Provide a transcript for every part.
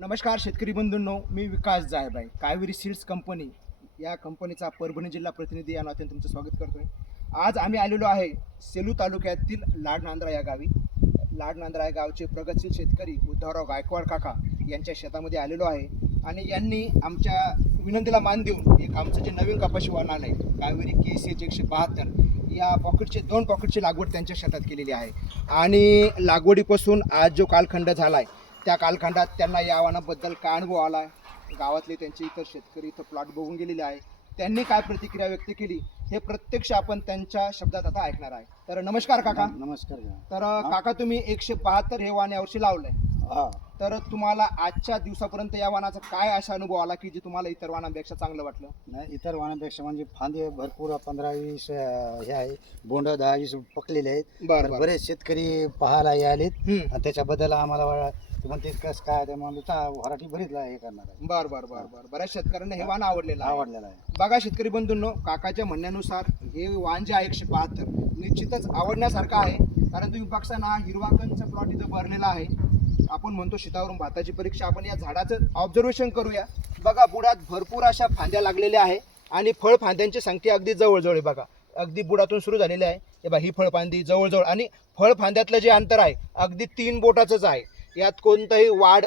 नमस्कार शेतकरी बंधूंनो मी विकास जायबाई कावेरी सीड्स कंपनी. या कंपनीचा परभणी जिल्हा प्रतिनिधी या नात्याने तुमचं स्वागत करतोय. आज आम्ही आलेलो आहे सेलू तालुक्यातील लाडनांद्रा या गावी. लाडनांद्रा या गावचे प्रगतशील शेतकरी उद्धवराव गायकवाड काका यांच्या शेतामध्ये आलेलो आहे आणि यांनी आमच्या विनंतीला मान देऊन एक आमचं जे नवीन कपाशी वाहन आहे कावेरी के सी एच एकशे बहात्तर या पॉकेटचे दोन पॉकेटची लागवड त्यांच्या शेतात केलेली आहे. आणि लागवडीपासून आज जो कालखंड झाला आहे त्या कालखंडात त्यांना या आव्हानाबद्दल काय अनुभव आला आहे गावातले त्यांचे इतर शेतकरी इथं प्लॉट बघून गेलेले आहे. त्यांनी काय प्रतिक्रिया व्यक्त केली हे प्रत्यक्ष आपण त्यांच्या शब्दात आता ऐकणार आहे. तर नमस्कार काका. नमस्कार तर काका तुम्ही एकशे बहात्तर हे वाण यावर्षी लावलंय. तर तुम्हाला आजच्या दिवसापर्यंत या वाणाचा काय असा अनुभव आला की जे तुम्हाला इतर वाणांपेक्षा चांगलं वाटलं? नाही इतर वाहनापेक्षा म्हणजे फांदे भरपूर पंधरा वीस हे आहे. बोंड दहा वीस पकलेले आहेत. बरेच शेतकरी पाहायला. आणि त्याच्याबद्दल आम्हाला ते म्हणते कसं काय ते म्हणलं चा व्हरायटी बरीच ला- हे करणार आहे. बर बर बर बर. बऱ्याच शेतकऱ्यांना हे वाण आवडलेलं आहे. आवडलेला आहे. बघा शेतकरी बंधूंनो काकाच्या म्हणण्यानुसार हे वाण जे आहे एकशे बहात्तर निश्चितच आवडण्यासारखं आहे. कारण तुम्ही बघता ना हिरवाकनचा प्लॉट इथं भरलेला आहे. आपण म्हणतो शेतावरून भाताची परीक्षा आपण या झाडाचं ऑब्झर्वेशन करूया. बघा बुडात भरपूर अशा फांद्या लागलेल्या आहे. आणि फळ फांद्यांची संख्या अगदी जवळजवळ आहे बघा. अगदी बुडातून सुरू झालेली आहे. हे बघा ही फळफांदी जवळजवळ. आणि फळफांद्यातलं जे अंतर आहे अगदी तीन बोटाचंच आहे. यात कोणतंही वाढ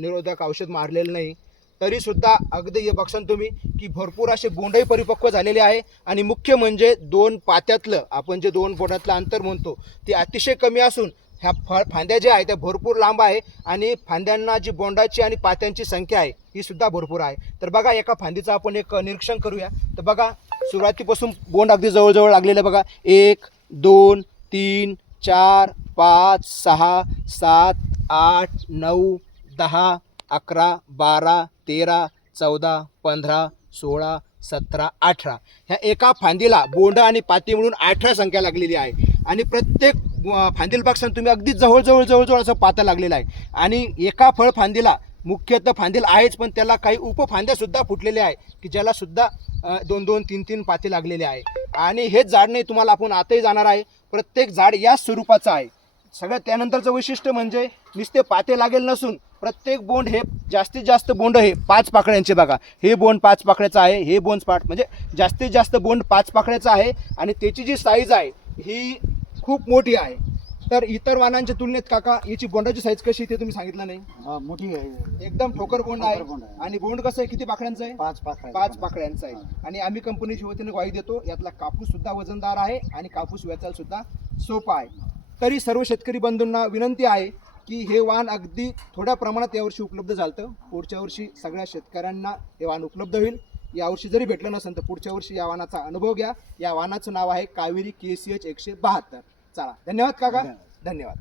निरोधक औषध मारलेलं नाही. तरीसुद्धा अगदी हे बघसान तुम्ही की भरपूर असे बोंडही परिपक्व झालेले आहे. आणि मुख्य म्हणजे दोन पात्यातलं आपण जे दोन बोटातलं अंतर म्हणतो ते अतिशय कमी असून ह्या फळ फांद्या ज्या आहेत त्या भरपूर लांब आहे. आणि फांद्यांना जी बोंडाची आणि पात्यांची संख्या आहे ही सुद्धा भरपूर आहे. तर बघा एका फांदीचं आपण एक निरीक्षण करूया. तर बघा सुरुवातीपासून बोंड अगदी जवळजवळ लागलेलं आहे बघा. एक दोन तीन चार पाच सहा सात आठ नऊ दहा अकरा बारा तेरा चौदा पंधरा सोळा सतरा अठरा. ह्या एका फांदीला बोंडा आणि पाती म्हणून अठरा संख्या लागलेली आहे. आणि प्रत्येक फांदील फांदीला तुम्ही अगदी जवळजवळ जवळजवळ असं पाता लागलेलं आहे. आणि एका फळ फांदीला मुख्यतः फांदील आहेच पण त्याला काही उपफांद्यासुद्धा फुटलेल्या आहे की ज्याला सुद्धा दोन दोन तीन तीन पाते लागलेले आहे. आणि हेच झाड नाही तुम्हाला आपण आताही जाणार आहे. प्रत्येक झाड याच स्वरूपाचं आहे. सगळ्यात त्यानंतरचं वैशिष्ट्य म्हणजे नुसते पाते लागेल नसून प्रत्येक बोंड हे जास्तीत जास्त बोंड हे पाच पाकळ्यांचे बघा. हे बोंड पाच पाकळ्याचं आहे हे बोंड पाच म्हणजे जास्तीत जास्त बोंड पाच पाकळ्याचं आहे आणि त्याची जी साईज आहे ही खूप मोठी आहे. तर इतर वाहनांच्या तुलनेत काका याची बोंडाची साईज कशी आहे ते तुम्ही सांगितलं नाही? मोठी आहे. एकदम ठोकर बोंड आहे. आणि बोंड कसं आहे किती पाकळ्यांचं आहे? पाच पाकळ्या पाच पाकळ्यांचा आहे. आणि आम्ही कंपनीच्या वतीने ग्वाही देतो यातला कापूस सुद्धा वजनदार आहे आणि कापूस वेचायला सुद्धा सोपा आहे. तरी सर्व शेतकरी बंधूंना विनंती आहे की हे वाहन अगदी थोड्या प्रमाणात यावर्षी उपलब्ध झालं पुढच्या वर्षी सगळ्या शेतकऱ्यांना हे वाहन उपलब्ध होईल. यावर्षी जरी भेटलं नसेल तर पुढच्या वर्षी या वाहनाचा अनुभव घ्या. या वाहनाचं नाव आहे कावेरी के सी एच एकशे बहात्तर. चला धन्यवाद काका. धन्यवाद. धन्यवाद.